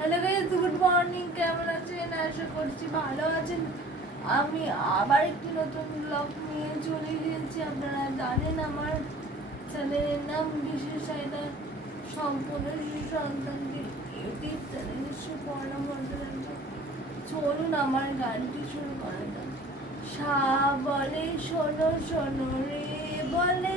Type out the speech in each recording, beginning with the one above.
Hello guys good morning কেমন আছেন? আশা করছি ভালো আছেন। আমি আবার একটি নতুন ব্লগ নিয়ে চলে গিয়েছি। আপনারা জানেন আমার চ্যানেলের নাম বিশেষ আয়না। সম্পূর্ণ শিশু সন্তানদের ইউটিউব চ্যানেলের সুপর্ণ মন্ডল চলুন আমার গানটি শুরু করা যাক। সা বলে শোনো শোনো রে, বলে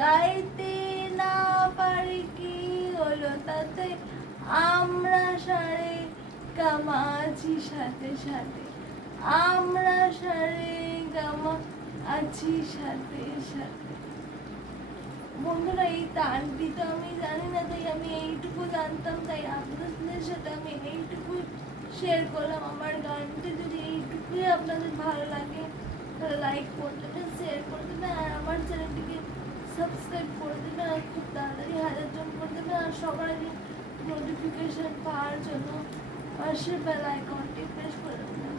গাইতে না পারি কি হলো তাতে? আমরা সারে কামাছি সাথে সাথে। আমরা সারে গামা আছি সাথে সাথে। বন্ধুরা, এই তানটি তো আমি জানি না, তাই আমি এইটুকু জানতাম, তাই আপনাদের সাথে আমি এইটুকু শেয়ার করলাম। আমার গানটি যদি এইটুকুই আপনাদের ভালো লাগে, তাহলে লাইক করতে শেয়ার করতে আর আমার চ্যানেলটিকে সাবস্ক্রাইব করে দেবে আর খুব তাড়াতাড়ি হাজার জন করে দেবে আর সবার নোটিফিকেশন পাওয়ার জন্য পাশের বেল আইকনটি প্রেস করে দেবেন